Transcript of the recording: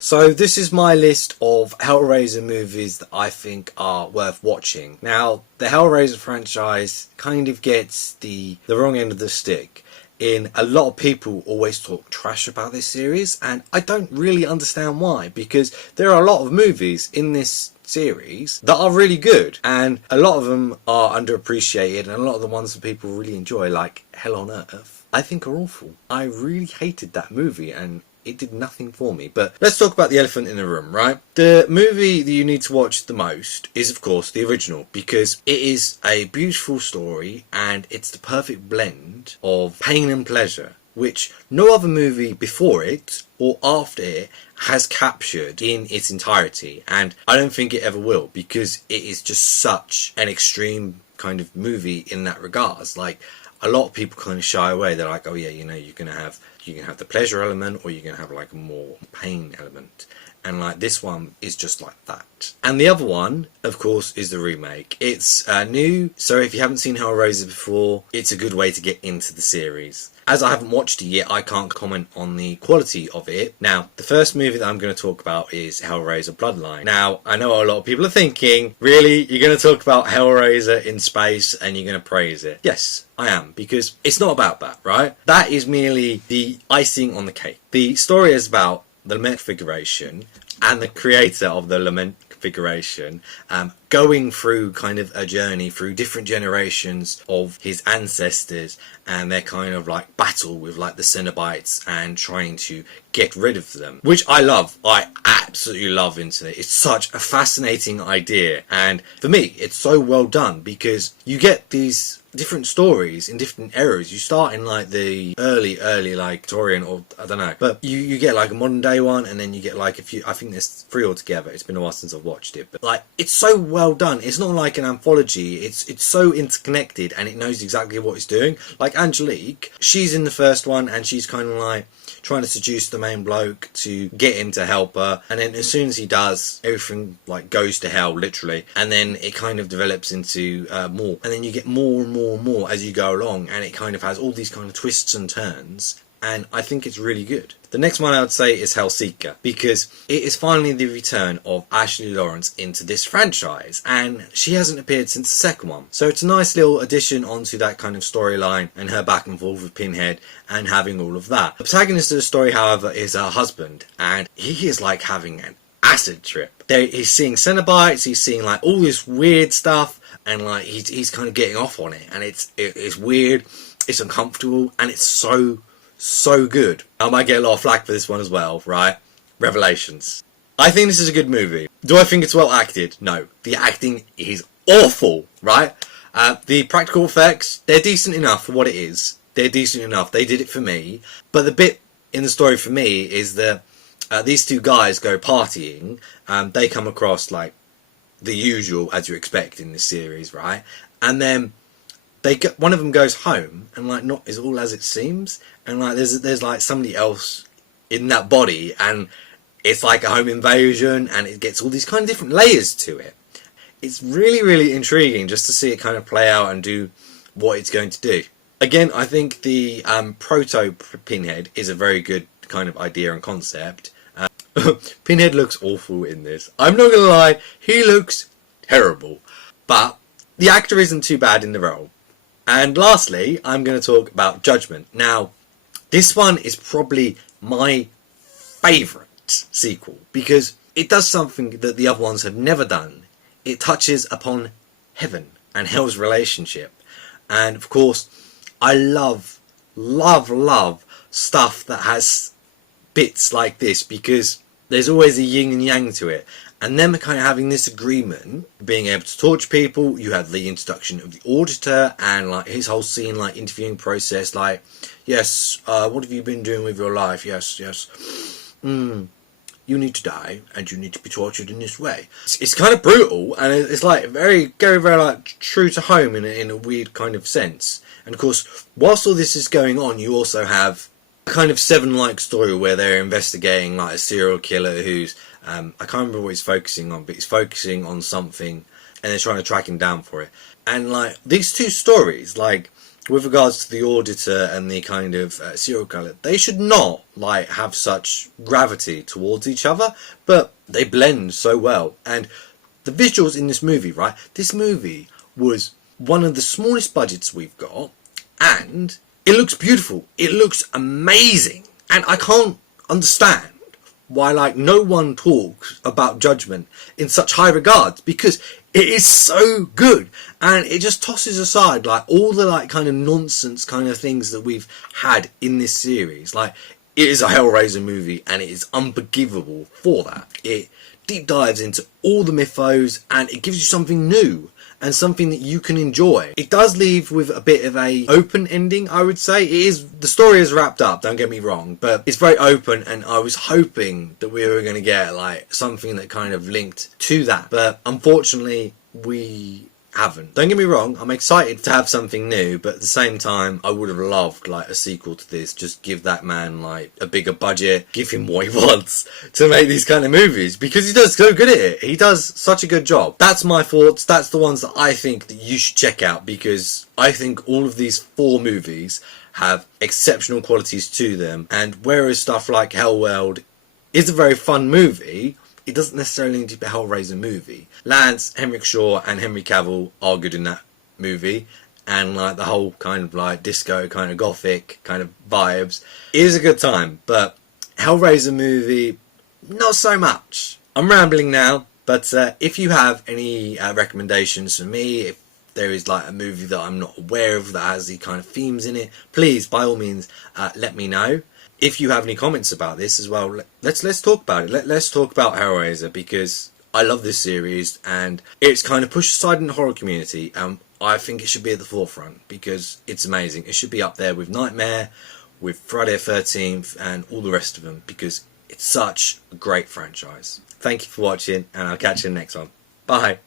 So this is my list of Hellraiser movies that I think are worth watching. Now, the Hellraiser franchise kind of gets the wrong end of the stick. A lot of people always talk trash about this series, and I don't really understand why, because there are a lot of movies in this series that are really good, and a lot of them are underappreciated, and a lot of the ones that people really enjoy, like Hell on Earth, I think are awful. I really hated that movie, and it did nothing for me. But let's talk about the elephant in the room, right? The movie that you need to watch the most is, of course, the original, because it is a beautiful story and it's the perfect blend of pain and pleasure, which no other movie before it or after it has captured in its entirety. And I don't think it ever will, because it is just such an extreme kind of movie in that regards. Like, a lot of people kind of shy away. They're like, oh yeah, you know, you can have the pleasure element, or you can have like a more pain element, and like this one is just like that. And the other one, of course, is the remake. It's new, so if you haven't seen Hellraiser before, it's a good way to get into the series. As I haven't watched it yet, I can't comment on the quality of it. Now, the first movie that I'm going to talk about is Hellraiser Bloodline. Now, I know a lot of people are thinking, really? You're going to talk about Hellraiser in space and you're going to praise it? Yes, I am, because it's not about that, right? That is merely the icing on the cake. The story is about the Lament Configuration and the creator of the Lament Configuration going through kind of a journey through different generations of his ancestors and their kind of like battle with like the Cenobites and trying to get rid of them, which I love. I absolutely love into it. It's such a fascinating idea, and for me it's so well done, because you get these different stories in different eras. You start in like the early like Victorian, or I don't know, but you get like a modern day one, and then you get like a few, I think there's 3 altogether. It's been a while since I've watched it, but like it's so well done. It's not like an anthology. It's so interconnected, and it knows exactly what it's doing. Like Angelique, she's in the first one and she's kind of like trying to seduce the main bloke to get him to help her, and then as soon as he does, everything like goes to hell, literally, and then it kind of develops into more, and then you get more and more and more as you go along, and it kind of has all these kind of twists and turns, and I think it's really good. The next one I would say is Hellseeker, because it is finally the return of Ashley Lawrence into this franchise, and she hasn't appeared since the second one. So it's a nice little addition onto that kind of storyline and her back and forth with Pinhead and having all of that. The protagonist of the story, however, is her husband, and he is like having an acid trip. He's seeing Cenobites, he's seeing like all this weird stuff, and like he's kind of getting off on it, and it's weird, it's uncomfortable, and it's so good. I might get a lot of flack for this one as well, right? Revelations. I think this is a good movie. Do I think it's well acted? No. The acting is awful, right? The practical effects, they're decent enough for what it is. They're decent enough. They did it for me. But the bit in the story for me is that these 2 guys go partying. They come across like the usual, as you expect in this series, right? And then one of them goes home, and like not is all as it seems, and like there's like somebody else in that body, and it's like a home invasion, and it gets all these kind of different layers to it. It's really intriguing just to see it kind of play out and do what it's going to do. Again, I think the proto Pinhead is a very good kind of idea and concept. Pinhead looks awful in this. I'm not gonna lie, he looks terrible, but the actor isn't too bad in the role. And lastly, I'm going to talk about Judgment. Now, this one is probably my favourite sequel, because it does something that the other ones have never done. It touches upon heaven and hell's relationship. And of course, I love stuff that has bits like this, because there's always a yin and yang to it. And them kind of having this agreement, being able to torture people. You have the introduction of the auditor and like his whole scene, like interviewing process, like, yes, what have you been doing with your life? Yes. You need to die and you need to be tortured in this way. It's kind of brutal, and it's like very like true to home in a weird kind of sense. And of course, whilst all this is going on, you also have a kind of Seven-like story where they're investigating like a serial killer who's I can't remember what he's focusing on, but he's focusing on something, and they're trying to track him down for it. And like these 2 stories, like with regards to the auditor and the kind of serial killer, they should not like have such gravity towards each other, but they blend so well. And the visuals in this movie, right? This movie was one of the smallest budgets we've got, and it looks beautiful. It looks amazing. And I can't understand why like no one talks about Judgment in such high regards, because it is so good, and it just tosses aside like all the like kind of nonsense kind of things that we've had in this series. Like, it is a Hellraiser movie, and it is unforgivable for that. It deep dives into all the mythos, and it gives you something new and something that you can enjoy. It does leave with a bit of a open ending, I would say. The story is wrapped up, don't get me wrong, but it's very open, and I was hoping that we were going to get like something that kind of linked to that, but unfortunately we haven't. Don't get me wrong, I'm excited to have something new, but at the same time I would have loved like a sequel to this. Just give that man like a bigger budget, give him what he wants to make these kind of movies, because he does so good at it. He does such a good job. That's my thoughts. That's the ones that I think that you should check out, because I think all of these 4 movies have exceptional qualities to them, and whereas stuff like Hellworld is a very fun movie, it doesn't necessarily need to be a Hellraiser movie. Lance, Henrik Shaw and Henry Cavill are good in that movie, and like the whole kind of like disco kind of gothic kind of vibes is a good time, but Hellraiser movie, not so much. I'm rambling now, but if you have any recommendations for me, if there is like a movie that I'm not aware of that has the kind of themes in it, please by all means let me know. If you have any comments about this as well, let's talk about it. Let's talk about Hellraiser, because I love this series and it's kind of pushed aside in the horror community. I think it should be at the forefront because it's amazing. It should be up there with Nightmare, with Friday the 13th and all the rest of them, because it's such a great franchise. Thank you for watching, and I'll catch you in the next one. Bye.